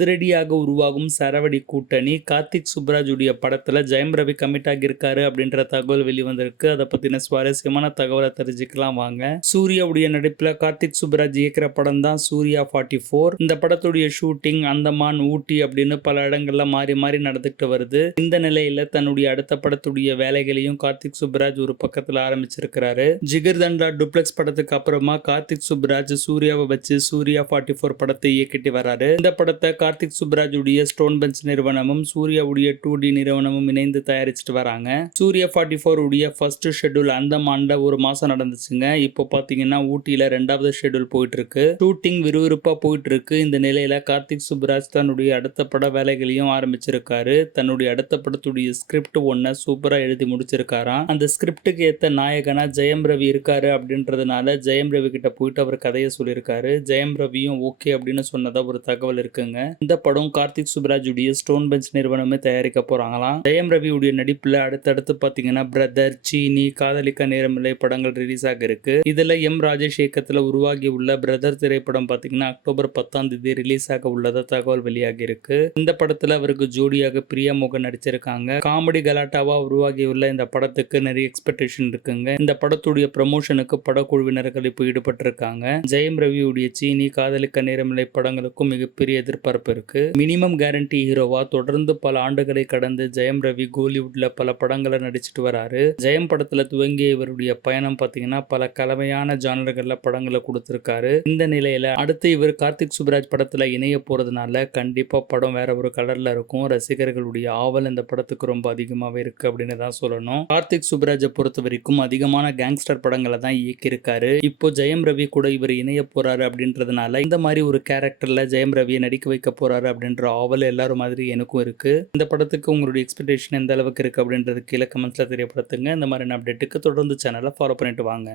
அதிரடியாக உருவாகும் சரவடி கூட்டணி கார்த்திக் சுப்ராஜுடைய படத்தில் ஜெயம் ரவி கமிட் ஆகியிருக்காரு அப்படின்ற தகவல் வெளிவந்திருக்கு. அதை பற்றின சுவாரஸ்யமான தகவலை தெரிஞ்சுக்கலாம் வாங்க. சூர்யாவுடைய நடிப்பில் கார்த்திக் சுப்ராஜ் இயக்கிற படம் தான் சூர்யா ஃபார்ட்டி ஃபோர் இந்த படத்துடைய ஷூட்டிங் அந்தமான் ஊட்டி அப்படின்னு பல இடங்கள்ல மாறி மாறி நடந்துகிட்டு வருது. இந்த நிலையில தன்னுடைய அடுத்த படத்துடைய வேலைகளையும் கார்த்திக் சுப்ராஜ் ஒரு பக்கத்தில் ஆரம்பிச்சிருக்கிறாரு. ஜிகர் தண்டா டுப்ளெக்ஸ் படத்துக்கு அப்புறமா கார்த்திக் சுப்ராஜ் சூர்யாவை வச்சு சூர்யா ஃபார்ட்டி ஃபோர் படத்தை இயக்கிட்டு வராரு. இந்த படத்தை கார்த்திக் சுப்ராஜுடைய ஸ்டோன் பெஞ்ச் நிறுவனமும் சூர்யாவுடைய டூ டி நிறுவனமும் இணைந்து தயாரிச்சுட்டு வராங்க. சூர்யா ஃபார்ட்டி ஃபோர் உடைய ஃபர்ஸ்ட் ஷெட்யூல் அந்தமான்ல ஒரு மாசம் நடந்துச்சுங்க. இப்போ பாத்தீங்கன்னா ஊட்டியில ரெண்டாவது ஷெட்யூல் போயிட்டு இருக்கு ஷூட்டிங் விறுவிறுப்பா போயிட்டு இருக்கு இந்த நிலையில கார்த்திக் சுப்ராஜ் தன்னுடைய அடுத்த பட வேலைகளையும் ஆரம்பிச்சிருக்காரு. தன்னுடைய அடுத்த படத்துடைய ஸ்கிரிப்ட் ஒன்ன சூப்பரா எழுதி முடிச்சிருக்காராம். அந்த ஸ்கிரிப்டுக்கு ஏத்த நாயகனா ஜெயம் ரவி இருக்காரு அப்படின்றதுனால ஜெயம் ரவி கிட்ட போயிட்டு அவர் கதையை சொல்லியிருக்காரு. ஜெயம் ரவியும் ஓகே அப்படின்னு சொன்னதா ஒரு தகவல் இருக்குங்க. இந்த படம் கார்த்திக் சுப்ராஜுடைய ஸ்டோன் பெஞ்ச் நிறுவனமே தயாரிக்க போறாங்களாம் ஜெயம் ரவியுடைய நடிப்புல அடுத்தடுத்து பாத்தீங்கன்னா பிரதர் சீனி காதலிக்க நேரமில்லை படங்கள் ரிலீஸ் ஆக இருக்கு. இதுல எம் ராஜேஷ் இயக்கத்துல உருவாகி உள்ள பிரதர் திரைப்படம் பாத்தீங்கன்னா அக்டோபர் பத்தாம் தேதி ரிலீஸ் ஆக உள்ளதா தகவல் வெளியாகி இருக்கு. இந்த படத்துல அவருக்கு ஜோடியாக பிரியா மோகன் நடிச்சிருக்காங்க. காமெடி கலாட்டாவா உருவாகி உள்ள இந்த படத்துக்கு நிறைய எக்ஸ்பெக்டேஷன் இருக்குங்க. இந்த படத்துடைய ப்ரமோஷனுக்கு படக்குழுவினர்கள் இப்போ ஈடுபட்டிருக்காங்க. ஜெயம் ரவியுடைய சீனி காதலிக்க நேரமில்லை படங்களுக்கும் மிகப்பெரிய எதிர்பார்ப்பு இருக்கு. மினிமம் கேரண்டி ஹீரோவா தொடர்ந்து பல ஆண்டுகளை கடந்து ஜெயம் ரவி கோலிவுட்ல பல படங்களை நடிச்சிட்டு வராரு. ஜெயம் படத்துல துவங்கிய இவருடைய பயணம் பாத்தீங்கன்னா பல கலவையான ஜானர்கள்ல படங்களை கொடுத்துருக்காரு. இந்த நிலையில அடுத்து இவர் கார்த்திக் சுப்ராஜ் படத்துல இணைய போறதுனால கண்டிப்பா படம் வேற ஒரு கலர்ல இருக்கும். ரசிகர்களுடைய ஆவல் இந்த படத்துக்கு ரொம்ப அதிகமாவே இருக்கு அப்படின்னு தான் சொல்லணும். கார்த்திக் சுப்ராஜை பொறுத்த வரைக்கும் அதிகமான கேங்ஸ்டர் படங்களை தான் இயக்கியிருக்காரு. இப்போ ஜெயம் ரவி கூட இவர் இணைய போறாரு அப்படின்றதுனால இந்த மாதிரி ஒரு கேரக்டர்ல ஜெயம் ரவியை நடிக்க வைக்க போகிறாரு அப்படின்ற ஆவல் எல்லாரும் மாதிரி எனக்கும் இருக்குது இந்த படத்துக்கு உங்களுடைய எக்ஸ்பெக்டேஷன் எந்த அளவுக்கு இருக்குது அப்படின்றது கீழே கமெண்ட்ஸில் தெரியப்படுத்துங்க. இந்த மாதிரி அப்டேட்டுக்கு தொடர்ந்து சேனலை ஃபாலோ பண்ணிட்டு வாங்க.